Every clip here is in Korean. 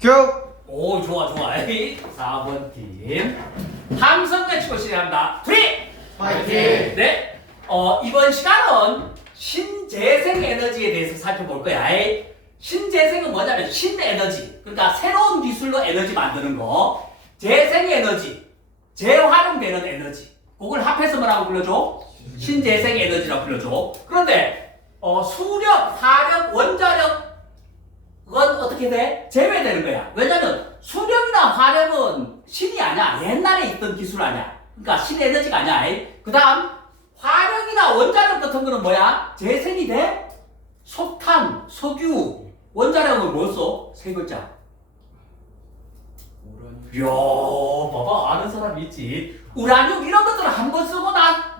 큐! 오, 좋아. 4번 팀. 함성 외치고 시작합니다. 3! 파이팅! 네. 이번 시간은 신재생 에너지에 대해서 살펴볼 거야. 신재생은 뭐냐면 신에너지. 그러니까 새로운 기술로 에너지 만드는 거. 재생 에너지. 재활용되는 에너지. 그걸 합해서 뭐라고 불러줘? 신재생 에너지라고 불러줘. 그런데 수력, 화력, 원자력은 어떻게 돼? 제외되는 거야. 왜냐면 수력이나 화력은 신이 아니야. 옛날에 있던 기술 아니야. 그러니까 신에너지가 아니야. 그 다음 화력이나 원자력 같은 거는 뭐야? 재생이 돼? 석탄, 석유, 원자력은 뭐 써? 세 글자. 이야, 봐봐. 아는 사람이 있지. 우라늄 이런 것들은 한 번 쓰고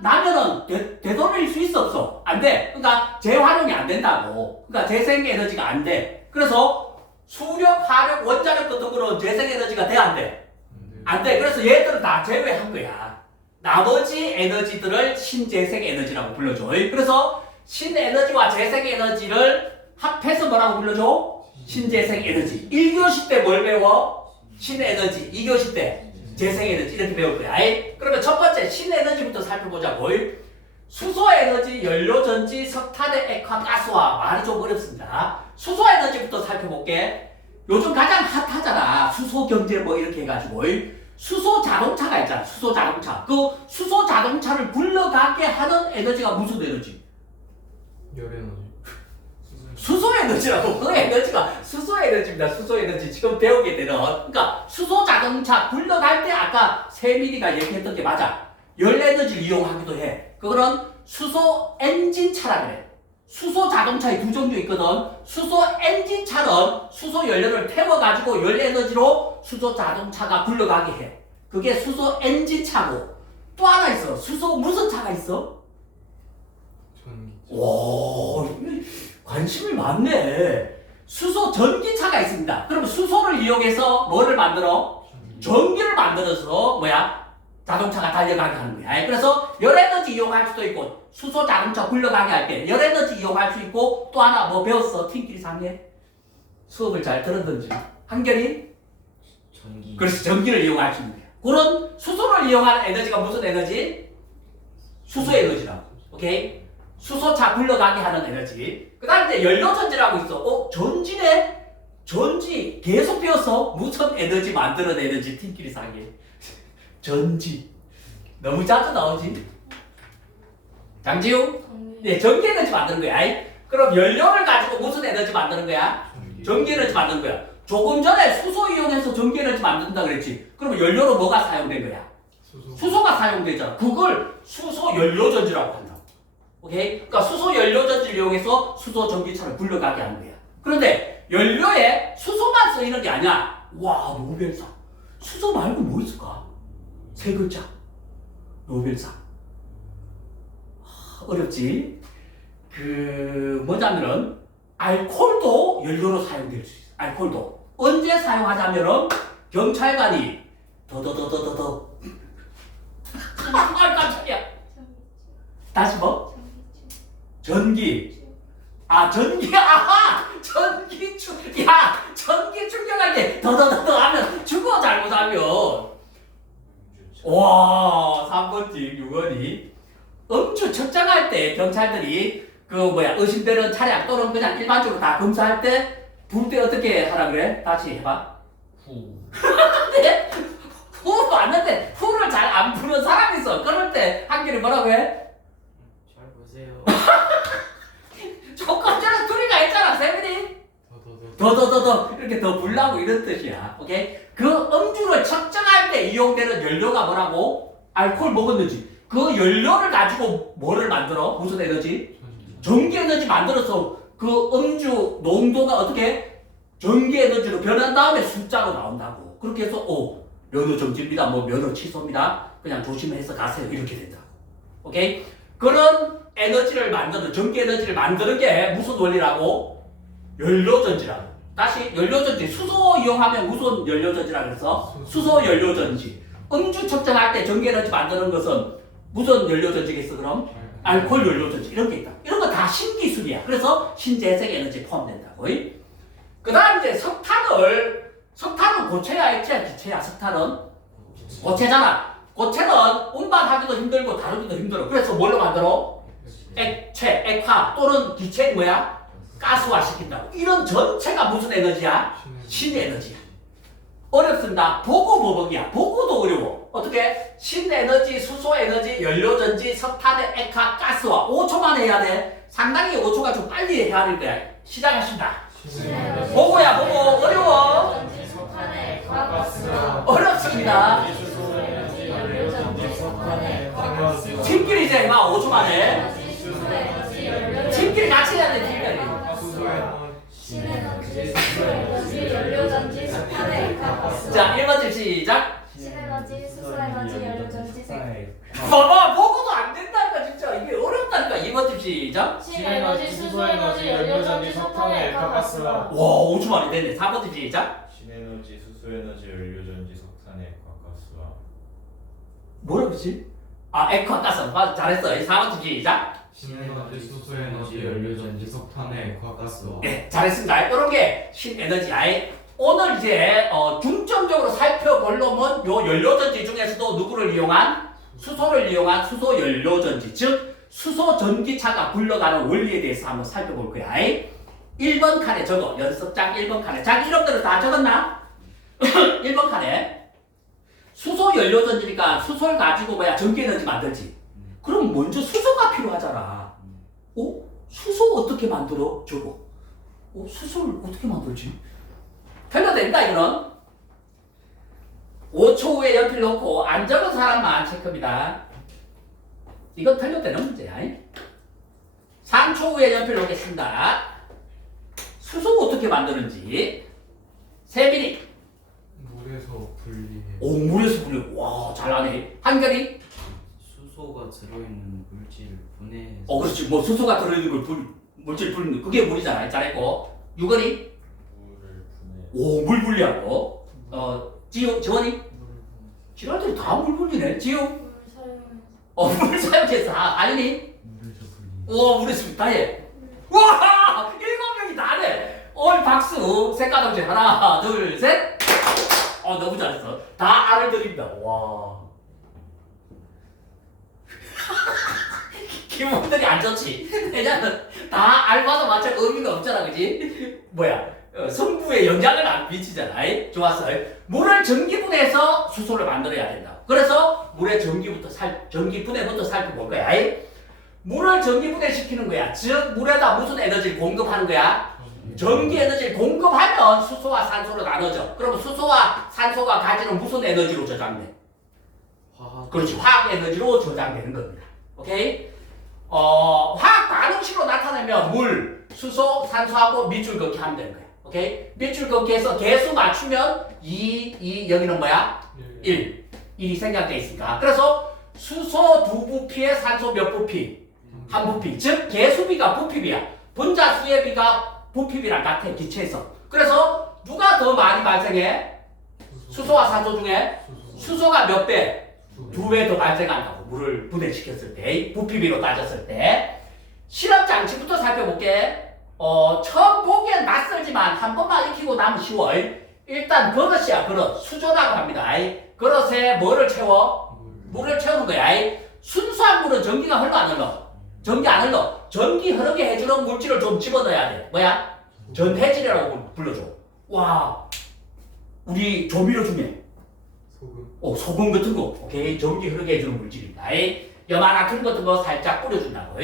나면은 되돌릴 수 있어 없어? 안 돼. 그러니까 재활용이 안 된다고. 그러니까 재생 에너지가 안 돼. 그래서 수력, 화력, 원자력 같은 거는 재생 에너지가 돼 안 돼? 안 돼. 그래서 얘들은 다 제외한 거야. 나머지 에너지들을 신재생 에너지라고 불러줘. 그래서 신에너지와 재생 에너지를 합해서 뭐라고 불러줘? 신재생 에너지. 1교시 때 뭘 배워? 신에너지. 2교시 때 재생에너지 이렇게 배울 거야. 그러면 첫 번째 신에너지부터 살펴보자고. 수소에너지, 연료전지, 석탄의 액화, 가스화. 말이 좀 어렵습니다. 수소에너지부터 살펴볼게. 요즘 가장 핫하잖아. 수소경제 뭐 이렇게 해가지고. 수소자동차가 있잖아. 수소자동차. 그 수소자동차를 굴러가게 하는 에너지가 무슨 에너지? 열에너지. 수소에너지라고. 그 에너지가 수소에너지입니다. 수소에너지 지금 배우게 되는. 그러니까 수소자동차 굴러갈 때 아까 세민이가 얘기했던 게 맞아. 열에너지를 이용하기도 해. 그거는 수소 엔진차라 그래. 수소자동차에 두 종류 있거든. 수소 엔진차는 수소 연료를 태워가지고 열에너지로 수소자동차가 굴러가게 해. 그게 수소 엔진차고. 또 하나 있어. 수소 무슨 차가 있어? 전기. 오, 관심이 많네. 수소 전기차가 있습니다. 그럼 수소를 이용해서 뭐를 만들어? 전기를 만들어서 자동차가 달려가게 하는 거야. 그래서 열에너지 이용할 수도 있고 수소 자동차 굴러가게 할 때 열에너지 이용할 수 있고 또 하나 뭐 배웠어? 팀끼리 상해? 수업을 잘 들었던지. 한결이? 전기. 그래서 전기를 이용할 수 있는 거야. 그런 수소를 이용한 에너지가 무슨 에너지? 수소 에너지라고. 오케이? 수소차 굴러가게 하는 에너지. 그 다음에 이제 연료전지라고 있어. 전지네? 전지. 계속 배웠어. 무슨 에너지 만드는 에너지 팀끼리 상해. 전지. 너무 자주 나오지? 장지우? 네, 전기 에너지 만드는 거야. 그럼 연료를 가지고 무슨 에너지 만드는 거야? 전기 에너지 만드는 거야. 조금 전에 수소 이용해서 전기 에너지 만든다 그랬지. 그러면 연료로 뭐가 사용된 거야? 수소가 사용되잖아. 그걸 수소 연료전지라고 한다. 오케이? 그러니까 수소 연료전지를 이용해서 수소 전기차를 굴러가게 하는 거야. 그런데 연료에 수소만 쓰이는 게 아니야. 와, 노벨상. 수소 말고 뭐 있을까? 세 글자. 노벨상. 어렵지? 뭐냐면은 알코올도 연료로 사용될 수 있어. 알코올도. 언제 사용하자면은 경찰관이 더더더더더더 아, 깜짝이야. 다시 뭐? 전기. 전기. 아하! 전기 충격할 때 더더더더 하면 죽어 잘못하면. 와, 3번 팀 6원이 음주 측정할 때 경찰들이 의심되는 차량 또는 그냥 일반적으로 다 검사할 때 부를 때 어떻게 하라 그래? 다시 해봐. 후. 근데 후 왔는데 후를 잘 안 푸는 사람이 있어. 그럴 때 한결이 뭐라고 해? 잘 보세요. 조건자는 둘이가 있잖아, 세민이. 더더더더 이렇게 더 불라고 이런 뜻이야. 오케이? 그 음주를 측정할 때 이용되는 연료가 뭐라고? 알코올 먹었는지. 그 연료를 가지고 뭐를 만들어? 무슨 에너지? 전기 에너지 만들어서 그 음주 농도가 어떻게 전기 에너지로 변한 다음에 숫자로 나온다고. 그렇게 해서 면허 정지입니다. 면허 취소입니다. 그냥 조심해서 가세요. 이렇게 된다고. 오케이? 그런 에너지를 만드는 전기 에너지를 만드는 게 무슨 원리라고? 연료전지라고. 다시 연료전지. 수소 이용하면 무슨 연료전지라고 그랬어? 수소 연료전지. 음주 측정할 때 전기 에너지 만드는 것은 무슨 연료전지겠어 그럼? 알코올 연료전지 이런 게 있다. 이런 거 다 신기술이야. 그래서 신재생 에너지에 포함된다고. 그 다음 이제 석탄을 고체야, 액체야, 기체야? 석탄은 고체잖아. 고체는 운반하기도 힘들고 다루기도 힘들어. 그래서 뭘로 만들어? 액체, 액화 또는 기체 뭐야? 가스화 시킨다고. 이런 전체가 무슨 에너지야? 신에너지야. 어렵습니다. 보고 뭐벅이야. 보고도 어려워. 어떻게? 신에너지, 수소에너지, 연료전지, 석탄의 액화, 가스화. 5초만 해야 돼. 상당히 5초가 좀 빨리 해야 할 거야. 시작하십니다. 보고야, 보고. 어려워. 어렵습니다. 팀끼리 이제 막 5초 만에. 팀끼리 같이 해야 돼, 팀끼리. 자, 1번 집 시작. 신에너지, 수소에너지, 연료전지, 봐봐, 보고도 안 된다니까, 진짜. 이게 어렵다니까. 2번 집 시작. 신에너지, 수소에너지, 연료전지, 석탄의 액화가스와 와, 5초 만에 됐네. 4번 집 시작. 신에너지, 수소에너지, 연료전지, 석탄의 액화가스와 뭐라 그러지? 아, 액화가스. 맞아, 잘했어. 4번 집 시작. 신에너지, 수소에너지, 연료전지, 석탄의 액화가스와 네, 잘했습니다. 이런 게 신에너지야. 오늘 이제 중점적으로 살펴볼 놈은 요 연료전지 중에서도 누구를 이용한? 수소를 이용한 수소 연료전지, 즉 수소 전기차가 굴러가는 원리에 대해서 한번 살펴볼 거야. 1번 칸에 적어. 연습장 1번 칸에. 자기 이름들을 다 적었나? 1번 칸에 수소 연료전지니까 수소를 가지고 뭐야 전기에너지 만들지. 그럼 먼저 수소가 필요하잖아. 수소 어떻게 만들어? 저거. 수소를 어떻게 만들지? 틀려된다 이거는. 5초 후에 연필 놓고 안 적은 사람만 체크입니다. 이건 틀려되는 문제야. 3초 후에 연필 놓겠습니다. 수소 어떻게 만드는지. 세민이. 물에서 분리해. 오, 물에서 분리. 와, 잘하네. 한결이. 수소가 들어있는 물질을 분해해서 그렇지. 뭐 수소가 들어있는 걸 물질 분리. 그게 물이잖아. 잘했고. 유건이. 물을 분해 오, 물 분리하고. 지원이. 지랄들이 다 물 분리네. 지우. 물 사용해서. 알리. 물에서 분리. 오, 물에서 다 해. 와! 7명이 다 하네. 박수. 색깔동체 하나, 둘, 셋. 너무 잘했어. 다 알을 드립니다. 와. 기분들이 안 좋지. 왜냐면 다 알바도 마찬 의미가 없잖아, 그지? 뭐야? 성부에 영향을 안 미치잖아. 좋았어. 물을 전기분해해서 수소를 만들어야 된다. 그래서 물의 전기분해부터 살펴볼 거야. 물을 전기분해시키는 거야. 즉 물에다 무슨 에너지를 공급하는 거야? 전기 에너지를 공급하면 수소와 산소로 나눠져. 그러면 수소와 산소가 가지는 무슨 에너지로 저장돼? 그렇지, 화학 에너지로 저장되는 겁니다. 오케이? 화학 반응식으로 나타내면 물, 수소, 산소하고 밑줄 긋기 하면 되는 거야. 오케이? 밑줄 긋기해서 개수 맞추면 2, 여기는 뭐야? 1. 1이 생략돼 있으니까. 그래서 수소 2부피에 산소 몇 부피? 1부피. 즉 개수비가 부피비야. 분자 수의 비가 부피비랑 같아, 기체에서. 그래서 누가 더 많이 발생해? 수소와 산소 중에 수소가 몇 배? 2배 더 발생한다고. 물을 분해시켰을 때, 부피비로 따졌을 때. 실험 장치부터 살펴볼게. 처음 보기엔 낯설지만 한 번만 익히고 나면 쉬워. 일단 그릇이야, 그릇. 수조라고 합니다. 그릇에 뭐를 채워? 물을 채우는 거야. 순수한 물은 전기가 흘러 안 흘러? 전기 안 흘러. 전기 흐르게 해주는 물질을 좀 집어넣어야 돼. 뭐야? 전해질이라고 불러줘. 와, 우리 조미료 중에 소금. 소금 같은 거. 오케이, 전기 흐르게 해주는 물질입니다. 염화나트륨 같은 거 살짝 뿌려준다고.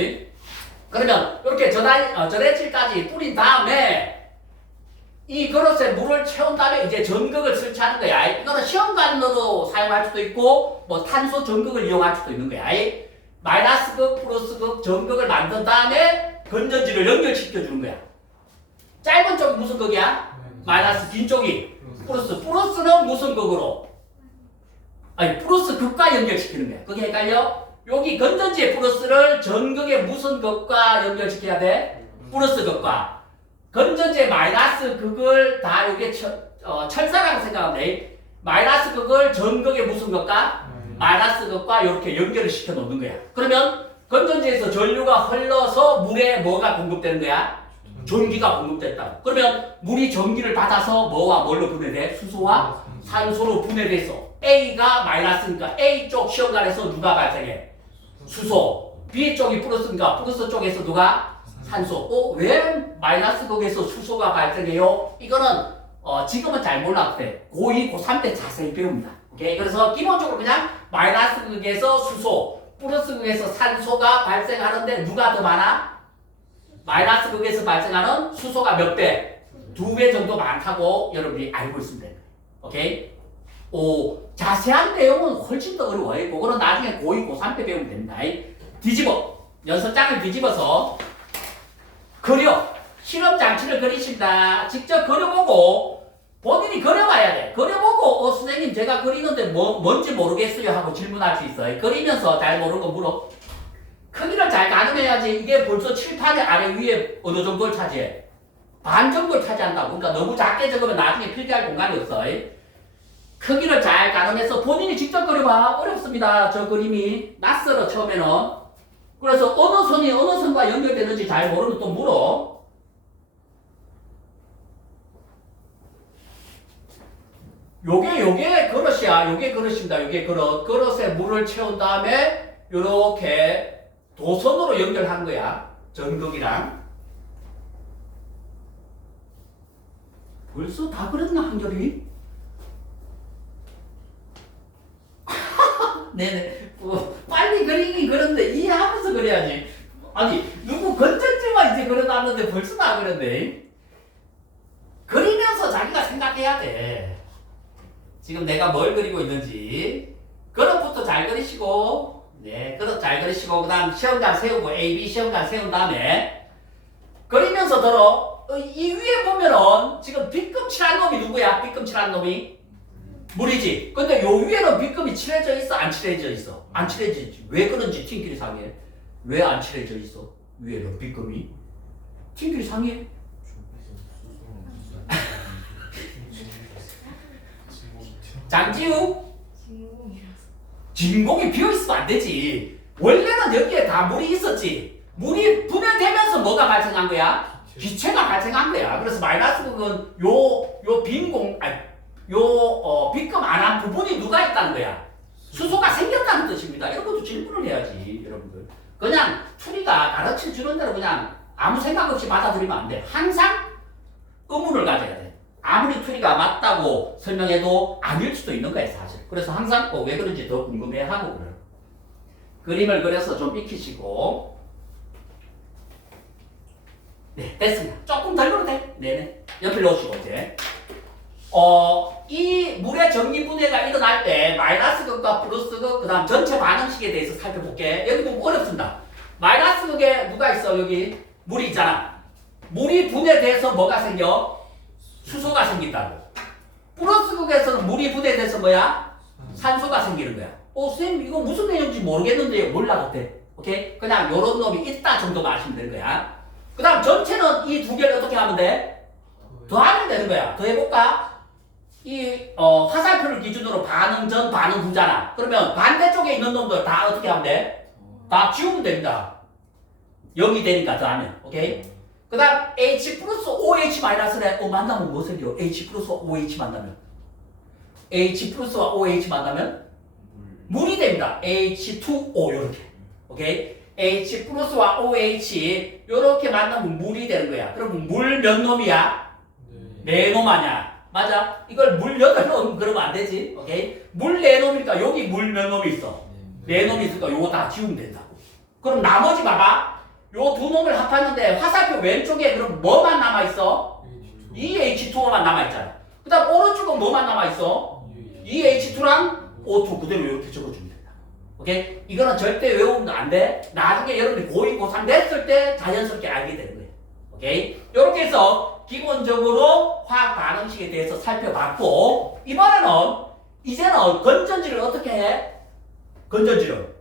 그러면 이렇게 전해질까지 뿌린 다음에 이 그릇에 물을 채운 다음에 이제 전극을 설치하는 거야. 이거는 시험관으로 사용할 수도 있고 뭐 탄소 전극을 이용할 수도 있는 거야. 마이너스극, 플러스극 전극을 만든 다음에 건전지를 연결시켜주는 거야. 짧은 쪽이 무슨 극이야? 마이너스, 긴 쪽이 플러스. 플러스는 무슨 극으로? 플러스 극과 연결시키는 거야. 그게 헷갈려? 여기 건전지의 플러스를 전극의 무슨 극과 연결시켜야 돼? 플러스 극과. 건전지의 마이너스 극을 다 여기에 철사라고 생각하면 돼. 마이너스 극을 전극의 무슨 극과? 마이너스 극과 이렇게 연결을 시켜 놓는 거야. 그러면 건전지에서 전류가 흘러서 물에 뭐가 공급되는 거야? 전기가 공급됐다. 그러면 물이 전기를 받아서 뭐와 뭘로 분해돼? 수소와 산소로 분해돼서 A가 마이너스니까 A쪽 시험관에서 누가 발생해? 수소. B쪽이 플러스니까 플러스 쪽에서 누가? 산소. 왜 마이너스 극에서 수소가 발생해요? 이거는 지금은 잘 몰라도 돼. 고2, 고3 때 자세히 배웁니다. 오케이? 그래서 기본적으로 그냥 마이너스 극에서 수소, 플러스 극에서 산소가 발생하는데 누가 더 많아? 마이너스 극에서 발생하는 수소가 몇 배? 2배 정도 많다고 여러분이 알고 있으면 됩니다. 오케이? 자세한 내용은 훨씬 더 어려워요. 그거는 나중에 고2, 고3 때 배우면 됩니다. 뒤집어. 연습장을 뒤집어서 그려. 실험 장치를 그리신다. 직접 그려보고 본인이 그려봐야 돼. 그려보고 선생님 제가 그리는데 뭔지 모르겠어요 하고 질문할 수 있어요. 그리면서 잘 모르는 거 물어. 크기를 잘 가늠해야지. 이게 벌써 칠판의 아래 위에 어느 정도를 차지해? 반 정도를 차지한다고. 그러니까 너무 작게 적으면 나중에 필기할 공간이 없어. 크기를 잘 가늠해서 본인이 직접 그려봐. 어렵습니다. 저 그림이 낯설어 처음에는. 그래서 어느 선이 어느 선과 연결되는지 잘 모르면 또 물어. 요게 그릇이야. 요게 그릇입니다. 요게 그릇. 그릇에 물을 채운 다음에 요렇게 도선으로 연결한 거야. 전극이랑. 벌써 다 그렸나 한결이? 네네. 빨리 그리긴 그런데 이해하면서 그려야지. 아니 누구 건전지만 이제 그려놨는데 벌써 다 그렸네. 그리면서 자기가 생각해야 돼. 지금 내가 뭘 그리고 있는지. 그릇부터 잘 그리시고, 네, 그릇 잘 그리시고, 그 다음 시험관 세우고, A, B 시험관 세운 다음에 그리면서 이 위에 보면은 지금 B급 칠한 놈이 누구야? B급 칠한 놈이? 물이지. 근데 요 위에는 B급이 칠해져 있어? 안 칠해져 있어? 안 칠해져 있지. 왜 그런지 팀끼리 상해. 왜 안 칠해져 있어? 위에는 B급이? 팀끼리 상해. 장지우? 진공이 비어있으면 안 되지. 원래는 여기에 다 물이 있었지. 물이 분해되면서 뭐가 발생한 거야? 기체가 발생한 거야. 그래서 마이너스 극은 요 빈공, B급 안한 부분이 누가 있다는 거야? 수소가 생겼다는 뜻입니다. 이런 것도 질문을 해야지, 여러분들. 그냥 추리가 가르쳐 주는 대로 그냥 아무 생각 없이 받아들이면 안 돼. 항상 의문을 가져야 돼. 아무리 추리가 맞다고 설명해도 아닐 수도 있는 거야, 사실. 그래서 항상 왜 그런지 더 궁금해하고 그래요. 그림을 그려서 좀 익히시고. 네, 됐습니다. 조금 덜 그려도 돼. 네네. 옆에 놓으시고, 이제. 이 물의 전기 분해가 일어날 때 마이너스 극과 플러스 극, 그 다음 전체 반응식에 대해서 살펴볼게. 여기 보면 어렵습니다. 마이너스 극에 누가 있어? 여기 물이 있잖아. 물이 분해돼서 뭐가 생겨? 수소가 생긴다고. 플러스 극에서는 물이 분해돼서 뭐야? 산소가 생기는 거야. 선생님 이거 무슨 내용인지 모르겠는데요. 몰라도 돼. 오케이? 그냥 요런 놈이 있다 정도만 아시면 되는 거야. 그 다음 전체는 이 두 개를 어떻게 하면 돼? 더하면 되는 거야. 더 해볼까? 이 화살표를 기준으로 반응 전, 반응 후잖아. 그러면 반대쪽에 있는 놈들 다 어떻게 하면 돼? 다 지우면 됩니다. 0이 되니까 더하면. 오케이? 그 다음 H 플러스 OH 마이너스래. 만나면 뭐 생겨? H 플러스 OH 만나면 H 플러스와 OH 만나면 물이 됩니다. H2O 요렇게. 오케이? H 플러스와 OH 요렇게 만나면 물이 되는 거야. 그럼 물 몇 놈이야? 네 놈 아니야. 맞아? 이걸 물 8놈 그러면 안 되지. 오케이? 물 4놈이니까 여기 물 몇 놈이 있어? 4놈이 있으니까 요거 다 지우면 된다고. 그럼 나머지 봐봐. 요 두 놈을 합하는데 화살표 왼쪽에 그럼 뭐만 남아있어? EH2O만 남아있잖아. 그 다음 오른쪽은 뭐만 남아있어? EH2랑 O2 그대로 이렇게 적어주면 된다. 오케이? 이거는 절대 외우면 안 돼. 나중에 여러분이 고2, 고3 됐을 때 자연스럽게 알게 되는 거예요. 오케이? 이렇게 해서 기본적으로 화학 반응식에 대해서 살펴봤고, 이제는 건전지를 어떻게 해? 건전지를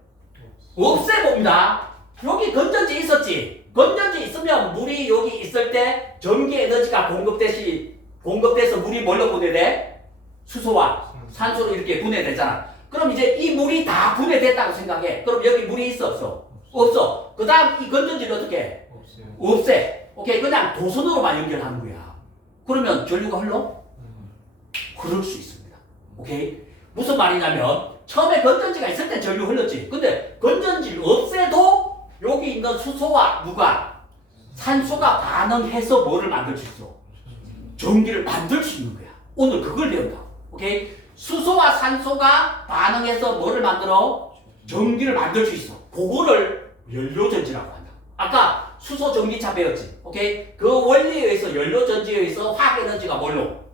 없애봅니다. 여기 건전지 있었지? 건전지 있으면 물이 여기 있을 때 전기 에너지가 공급돼서 물이 뭘로 분해돼? 수소와 산소로 이렇게 분해되잖아. 그럼 이제 이 물이 다 분해됐다고 생각해. 그럼 여기 물이 있어 없어? 없어. 그 다음 이 건전지를 어떻게 해? 없애. 오케이 그냥 도선으로만 연결하는 거야. 그러면 전류가 흘러? 흐를 수 있습니다. 오케이 무슨 말이냐면 처음에 건전지가 있을 때 전류 흘렀지. 근데 건전지를 없애도 여기 있는 수소와 누가 산소가 반응해서 뭐를 만들 수 있어? 전기를 만들 수 있는 거야. 오늘 그걸 배운다. 오케이 수소와 산소가 반응해서 뭐를 만들어? 전기를 만들 수 있어. 그거를 연료전지라고 한다. 아까 수소 전기차 배웠지. 오케이 그 원리에 의해서 연료전지에 의해서 화학에너지가 뭘로?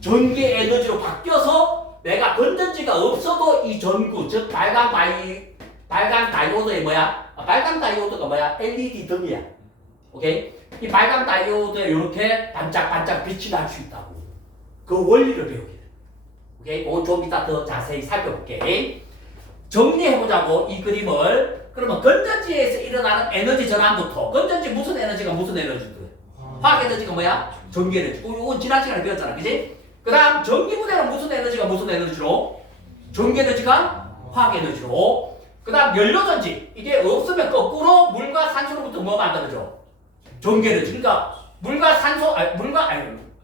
전기 에너지로 바뀌어서 내가 건전지가 없어도 이 전구 즉 발광 다이오드의 뭐야? 발광 다이오드가 뭐야? LED 등이야. 오케이 이 발광 다이오드에 이렇게 반짝반짝 빛이 날 수 있다고. 그 원리를 배우게 돼. 오케이 오늘 좀 이따 더 자세히 살펴볼게. 정리해보자고 이 그림을. 그러면 건전지에서 일어나는 에너지 전환부터 건전지 무슨 에너지가 무슨 에너지들? 화학 에너지가 뭐야? 전기 에너지. 이건 지난 시간에 배웠잖아, 그지? 그 다음 전기분해는 무슨 에너지가 무슨 에너지로? 전기 에너지가 화학 에너지로. 그 다음 연료전지. 이게 없으면 거꾸로 물과 산소로부터 뭐 만들어져? 전기 에너지. 그러니까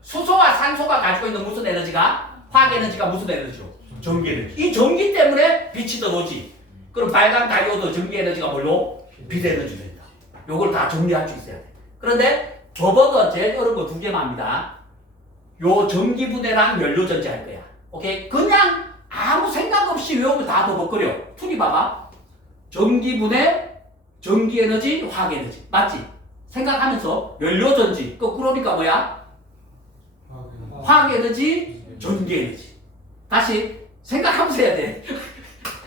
수소와 산소가 가지고 있는 무슨 에너지가? 화학 에너지가 무슨 에너지로? 전기 에너지. 이 전기 때문에 빛이 들어오지. 그럼 발광 다이오드 전기 에너지가 뭘로? 빛 에너지 된다. 요걸 다 정리할 수 있어야 돼. 그런데 버벅은 제일 어려운 거 2개만 합니다. 요 전기분해랑 연료전지 할 거야. 오케이? 그냥 아무 생각 없이 외우면 다 버벅거려. 투리 봐봐. 전기분해, 전기에너지, 화학에너지. 맞지? 생각하면서 연료전지. 거꾸로니까 뭐야? 화학에너지, 전기에너지. 다시 생각하면서 해야 돼.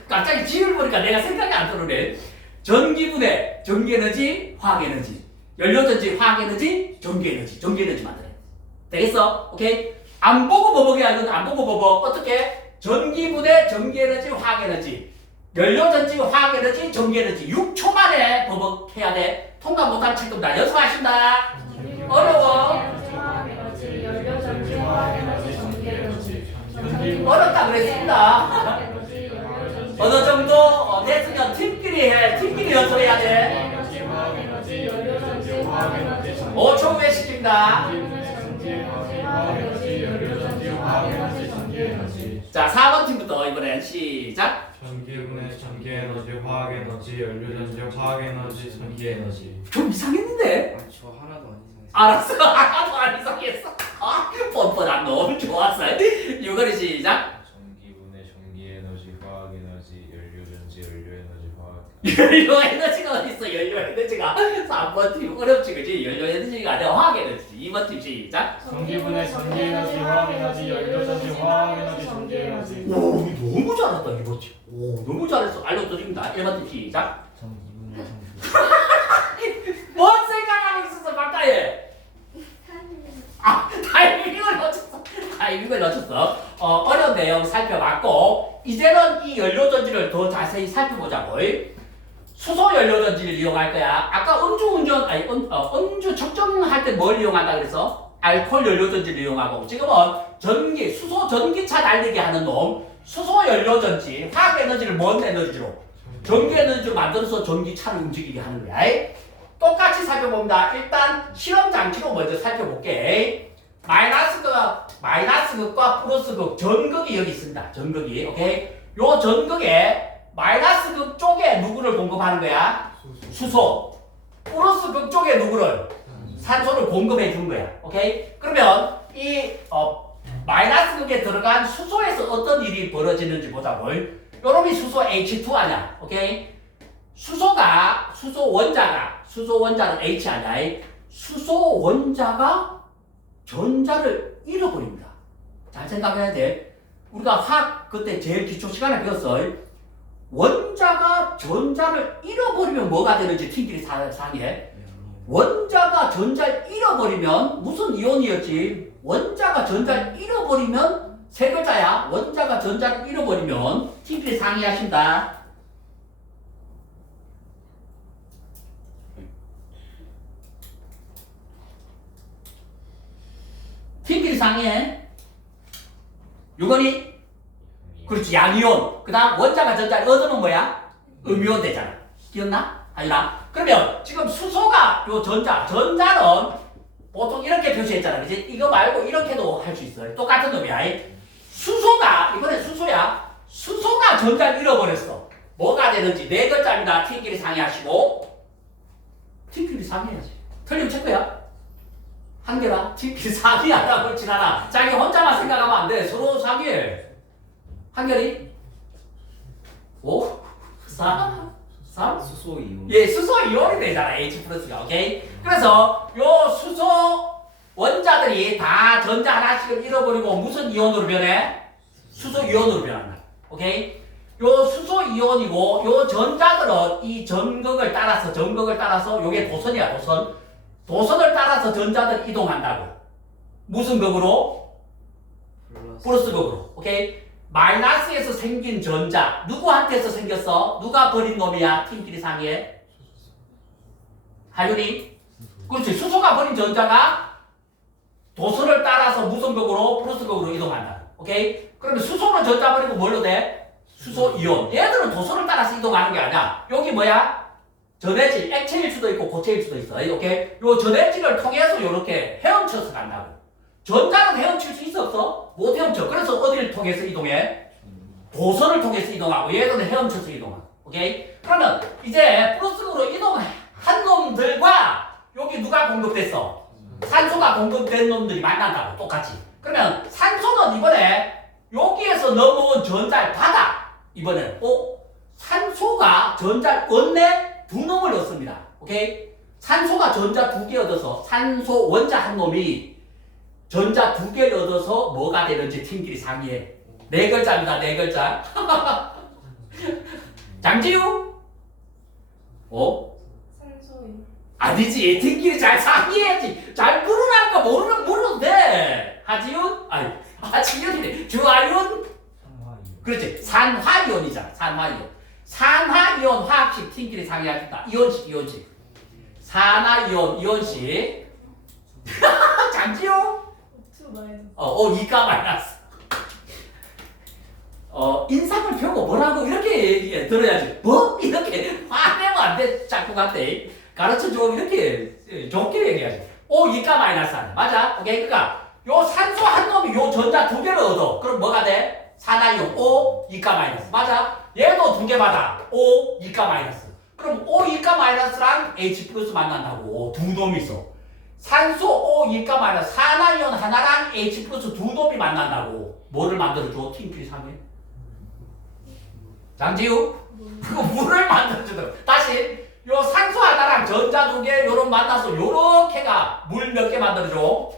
갑자기 지을 보니까 내가 생각이 안 들어오네. 전기분해, 전기에너지, 화학에너지. 연료전지, 화학에너지, 전기에너지. 전기에너지 만들어. 되겠어? 오케이? 안 보고 버벅이야. 이건 안 보고 버벅. 어떻게? 전기분해, 전기에너지, 화학에너지. 연료전지, 화학에너지, 전기에너지. 6초 만에 버벅해야 돼. 통과 못하면 책임다. 연습하신다. 어려워. 어렵다 그랬습니다. 어느 정도 됐으면 팀끼리 해. 팀끼리 연습해야 돼. 5초 후에 시킵니다. 자, 4번 팀부터 이번엔 시작. 전기분해, 전기에너지, 화학에너지, 연료전지, 화학에너지, 전기에너지. 좀 이상했는데? 저 하나도 안 이상했어요. 알았어. 하나도 안 이상했어. 뻔뻔한 너무 좋았어. 6월이 시작. 전기분해, 전기에너지, 화학에너지, 연료전지, 연료에너지, 화학. 연료 에너지가 어딨어? 연료 에너지가 3번 팀 어렵지 그지? 연료 에너지가 아니라 화학 에너지. 2번 팀 시작. 전기분해, 전기에너지, 화학에너지, 연료전지, 화학에너지, 전기에너지. 오 너무 잘했다 2번 팀. 오 너무 잘했어. 알려드립니다. 1번 팀 시작. 전기분해, 뭔 생각하고 있었어 가까이. 타이밍을 놓쳤어. 타이밍을 놓쳤어. 어려운 내용 살펴봤고 이제는 이 연료전지를 더 자세히 살펴보자고. 수소 연료전지를 이용할 거야. 아까 음주 측정할 때 뭘 이용한다 그래서? 알코올 연료전지를 이용하고 지금은 수소 전기차 달리게 하는 놈 수소 연료전지 화학 에너지를 뭔 에너지로? 전기 에너지로 만들어서 전기차를 움직이게 하는 거야. 똑같이 살펴봅니다. 일단 실험 장치로 먼저 살펴볼게. 마이너스 극과 플러스 극 전극이 여기 있습니다. 전극이 오케이. 요 전극에 마이너스 극 쪽에 누구를 공급하는 거야? 수소. 플러스 극 쪽에 누구를? 산소를 공급해 준 거야. 오케이. 그러면 이 마이너스 극에 들어간 수소에서 어떤 일이 벌어지는지 보자고. 요놈이 수소 H2 아냐? 오케이. 수소 원자는 H 아냐? 수소 원자가 전자를 잃어버립니다. 잘 생각해야 돼. 우리가 화학 그때 제일 기초 시간에 배웠어. 원자가 전자를 잃어버리면 뭐가 되는지 팀끼리 상의해. 원자가 전자를 잃어버리면 무슨 이온이었지? 원자가 전자를 잃어버리면 세 글자야. 원자가 전자를 잃어버리면 팀끼리 상의하신다. 팀끼리 상의해. 유건이 그렇지 양이온. 그 다음 원자가 전자를 얻으면 뭐야? 음이온 되잖아. 기억나? 아니라 그러면 지금 수소가 요 전자는 보통 이렇게 표시했잖아. 그지? 이거 말고 이렇게도 할 수 있어요. 똑같은 놈이야. 수소가, 이번에 수소야. 수소가 전자를 잃어버렸어. 뭐가 되는지 네 글자입니다. T끼리 상의하시고. T끼리 상의해야지. 틀리면 체크야. 한계라. T끼리 상의하라고 그렇진 않아. 자기 혼자만 생각하면 안 돼. 서로 상의해. 한결이? 5? 4? 3? 수소 이온. 예, 수소 이온이 되잖아. H 플러스가. 오케이? 그래서 요 수소 원자들이 다 전자 하나씩을 잃어버리고 무슨 이온으로 변해? 수소 이온으로 변한다. 오케이? 요 수소 이온이고 요 전자들은 이 전극을 따라서 요게 도선이야, 도선. 도선을 따라서 전자들이 이동한다고. 무슨 극으로? 플러스 극으로. 오케이? 마이너스에서 생긴 전자 누구한테서 생겼어? 누가 버린 놈이야? 팀끼리 상의해. 하윤이? 그렇지. 수소가 버린 전자가 도선을 따라서 무슨 극으로? 플러스 극으로 이동한다. 오케이? 그러면 수소는 전자 버리고 뭘로 돼? 수소 이온. 얘들은 도선을 따라서 이동하는 게 아니야. 여기 뭐야? 전해질, 액체일 수도 있고 고체일 수도 있어. 오케이? 요 전해질을 통해서 이렇게 헤엄쳐서 간다고. 전자는 헤엄칠 수 있어 없어? 못 헤엄쳐. 그래서 어디를 통해서 이동해? 도선을 통해서 이동하고 얘들은 헤엄쳐서 이동하고. 오케이? 그러면 이제 플러스으로 이동한 놈들과 여기 누가 공급됐어? 산소가 공급된 놈들이 만난다고. 똑같이. 그러면 산소는 이번에 여기에서 넘어온 전자를 받아. 이번에는 산소가 전자를 얻네? 두 놈을 얻습니다. 오케이? 산소가 전자 2개 얻어서 산소 원자 한 놈이 전자 2개를 얻어서 뭐가 되는지 팀끼리 상의해. 네 글자입니다. 네 글자. 장지우? 산소인. 아니지. 팀끼리 잘 상의해야지. 잘 모르니까 모르도 돼. 하지윤? 아니, 하지윤이네. 주하윤? 그렇지. 산화이온이잖아. 산화이온. 산화이온 화학식 팀끼리 상의하겠다. 이온식. 산화이온, 이온식. 장지우? 2 마이너스. 이가 마이너스. 인상을 펴고 뭐라고 이렇게 들어야지. 뭐? 이렇게 화내면 안 돼. 짝꿍한테. 가르쳐줘. 이렇게 좋게 얘기하지. 이가 마이너스 안 돼. 맞아? 오케이? 그러니까 요 산소 한 놈이 요 전자 2개를 얻어. 그럼 뭐가 돼? 산화이온 이가 마이너스. 맞아? 얘도 2개 받아. 이가 마이너스. 그럼 이가 마이너스랑 H 플러스 만난다고. 두 놈이 있어. 산소 이가 마이너스 산화이온 하나랑 H 플러스 두 놈이 만난다고. 뭐를 만들어줘? 팀끼리 상해. 장지우? 그거 물을 만들어주더라고. 다시 요 산소 하나랑 전자 2개 요런 만나서 요렇게가 물 몇 개 만들어줘?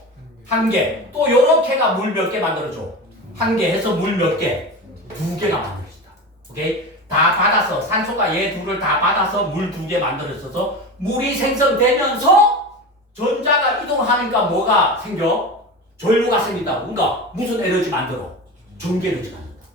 1개. 또 요렇게가 물 몇 개 만들어줘? 1개 해서 물 몇 개? 2개가 만들어진다. 오케이? 다 받아서 산소가 얘 둘을 다 받아서 물 2개 만들어져서 물이 생성되면서 전자가 이동하니까 뭐가 생겨? 전류가 생긴다. 그러니까 무슨 에너지 만들어? 전기 에너지 만든다.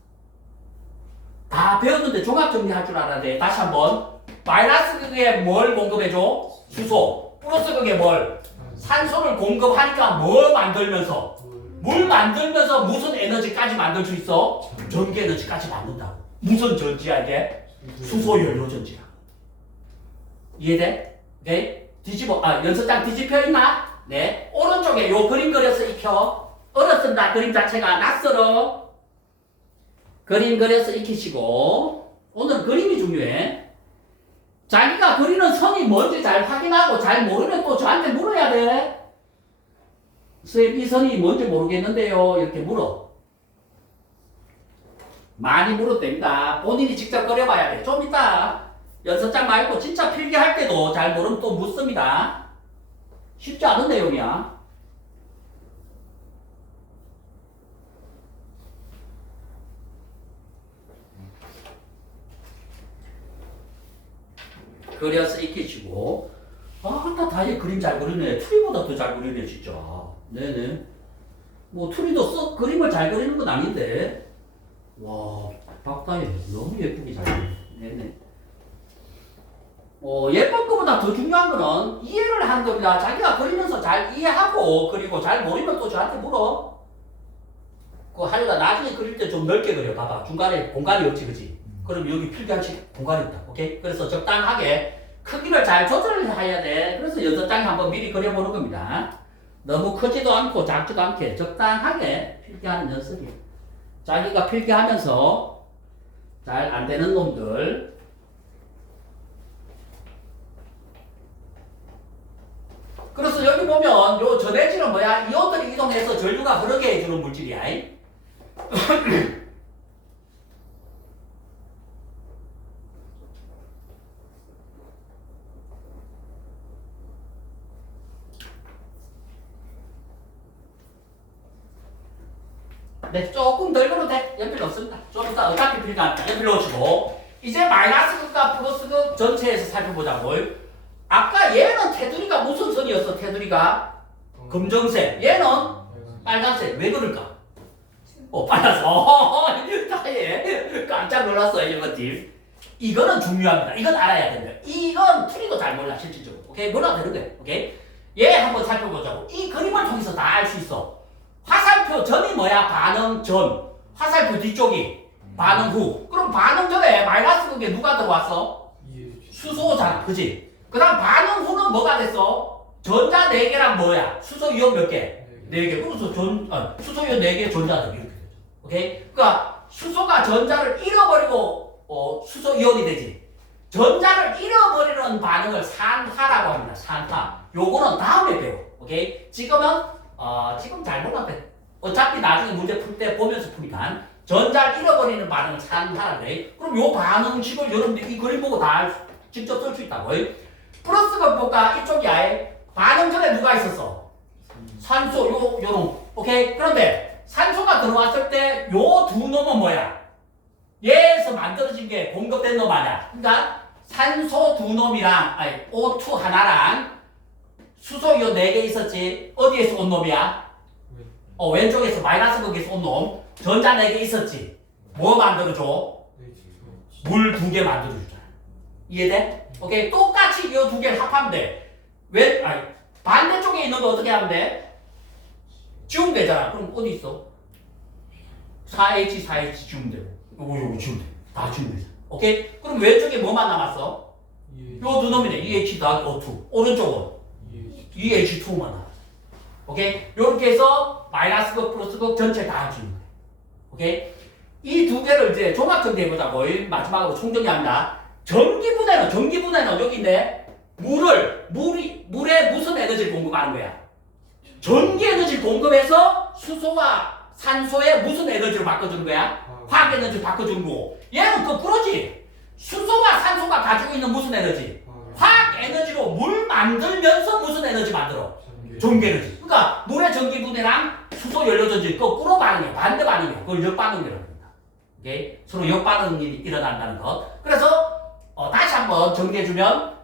다 배웠는데 종합 정리할 줄 알았는데 다시 한번. 마이너스 극에 뭘 공급해줘? 수소. 플러스 극에 뭘? 산소를 공급하니까 뭘 만들면서? 물 만들면서 무슨 에너지까지 만들 수 있어? 전기 에너지까지 만든다고. 무슨 전지야 이게? 수소 연료 전지야. 이해돼? 오케이? 연습장 뒤집혀 있나? 네. 오른쪽에 요 그림 그려서 익혀. 어렵습니다. 그림 자체가 낯설어. 그림 그려서 익히시고. 오늘 그림이 중요해. 자기가 그리는 선이 뭔지 잘 확인하고 잘 모르면 또 저한테 물어야 돼. 선생님 이 선이 뭔지 모르겠는데요. 이렇게 물어. 많이 물어도 됩니다. 본인이 직접 그려봐야 돼. 좀 이따 연습장 말고 진짜 필기할 때도 잘 모르면 또 묻습니다. 쉽지 않은 내용이야. 그려서 익히시고. 다얘 그림 잘 그리네. 투리보다 더 잘 그리네 진짜. 네네. 뭐 투리도 그림을 잘 그리는 건 아닌데. 와, 박다혜 너무 예쁘게 잘 그리네. 네네. 예쁜 것보다 더 중요한 거는 이해를 하는 겁니다. 자기가 그리면서 잘 이해하고 그리고 잘 모르면 또 저한테 물어. 하려다 나중에 그릴 때 좀 넓게 그려. 봐봐. 중간에 공간이 없지, 그지? 그럼 여기 필기할 공간이 있다. 오케이? 그래서 적당하게 크기를 잘 조절해야 돼. 그래서 연습장에 한번 미리 그려보는 겁니다. 너무 크지도 않고 작지도 않게 적당하게 필기하는 연습이에요. 자기가 필기하면서 잘 안 되는 놈들 그래서 여기 보면 요 전해질은 뭐야? 이온들이 이동해서 전류가 흐르게 해주는 물질이야. 네, 조금 덜 걸어도 돼. 연필 없습니다. 좀 이따 어차피 필요하니까 연필 넣어주고 이제 마이너스 극과 플러스 극 전체에서 살펴보자고. 아까 얘는 테두리가 무슨 선이었어? 테두리가 검정색. 얘는 빨간색. 왜 그럴까? 빨간색. 다해. 깜짝 놀랐어요, 이것들. 이거는 중요합니다. 이건 알아야 된다. 이건 풀이도 잘 몰라, 실질적으로. 오케이? 몰라도 되는 거예요. 오케이? 얘 한번 살펴보자고. 이 그림을 통해서 다 알 수 있어. 화살표 전이 뭐야? 반응 전. 화살표 뒤쪽이 반응 후. 그럼 반응 전에 마이너스 극에 누가 들어왔어? 수소잖아. 그지? 그 다음 반응 후는 뭐가 됐어? 전자 4개랑 뭐야? 수소 이온 몇 개? 4개. 그래서 수소 이온 4개 전자들 이렇게 되죠. 오케이? 그러니까 수소가 전자를 잃어버리고 수소 이온이 되지. 전자를 잃어버리는 반응을 산화라고 합니다. 산화. 요거는 다음에 배워. 오케이? 지금은 지금 잘 몰라도 돼. 어차피 나중에 문제 풀 때 보면서 풀니까 전자를 잃어버리는 반응을 산화라고 해. 그럼 요 반응식을 여러분들이 이 그림 보고 다 직접 쓸 수 있다고. 플러스가 볼까? 이쪽이 아예 반응 전에 누가 있었어? 산소 요런. 오케이? 그런데 산소가 들어왔을 때 요 두 놈은 뭐야? 얘에서 만들어진 게 공급된 놈 아니야? 그러니까 산소 두 놈이랑 O2 하나랑 수소 이온 4개 있었지. 어디에서 온 놈이야? 왼쪽에서 마이너스 극에서 온 놈. 전자 4개 있었지. 뭐 만들어줘? 물 2개 만들어주잖아. 이해돼? 오케이. 똑같이 이 2개를 합하면 돼. 반대쪽에 있는 거 어떻게 하면 돼? 지우면 되잖아. 그럼 어디 있어? 4H 지우면 되고. 요거 지우면 돼. 다 지우면 되잖아. 오케이? 그럼 왼쪽에 뭐만 남았어? 요 두 놈이네. EH 더하기 O2. 오른쪽은? EH2만 남았어. 오케이? 요렇게 해서 마이너스 극 플러스 극 전체 다 지우는 거야. 오케이? 이 두 개를 이제 종합 정리해보자고. 마지막으로 총정리합니다. 전기분해는 여기 있네. 물에 무슨 에너지를 공급하는 거야? 전기 에너지를 공급해서 수소와 산소에 무슨 에너지를 바꿔주는 거야? 화학 에너지를 바꿔주는 거고. 얘는 거꾸로지. 수소와 산소가 가지고 있는 무슨 에너지? 화학 에너지로 물 만들면서 무슨 에너지 만들어? 전기 에너지. 그러니까 물의 전기 분해랑 수소 연료 전지 거꾸로 반응이야. 반대 반응이야. 그걸 역반응이라고 합니다. 오케이? 서로 역반응이 일어난다는 것. 그래서 다시 한번 정리해주면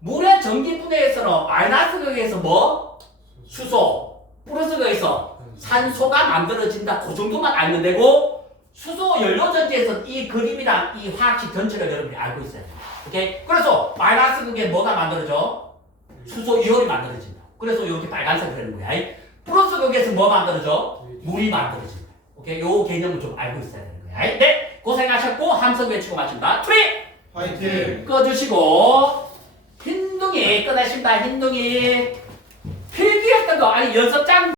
물의 전기 분해에서는 마이너스 극에서 뭐? 수소. 플러스 극에서 산소가 만들어진다. 그 정도만 알면 되고 수소 연료 전지에서 이 그림이랑 이 화학식 전체를 여러분이 알고 있어야 돼요. 오케이? 그래서 마이너스 극에 뭐가 만들어져? 수소 이온이 만들어진다. 그래서 이렇게 빨간색을 하는 거야. 플러스 극에서 뭐 만들어져? 물이 만들어진다. 오케이? 요 개념을 좀 알고 있어야 되는 거야. 네, 고생하셨고 함성 외치고 마칩니다. 트리! 화이팅! 꺼주시고 흰둥이 꺼내십니다. 흰둥이 필기했던 거 연습장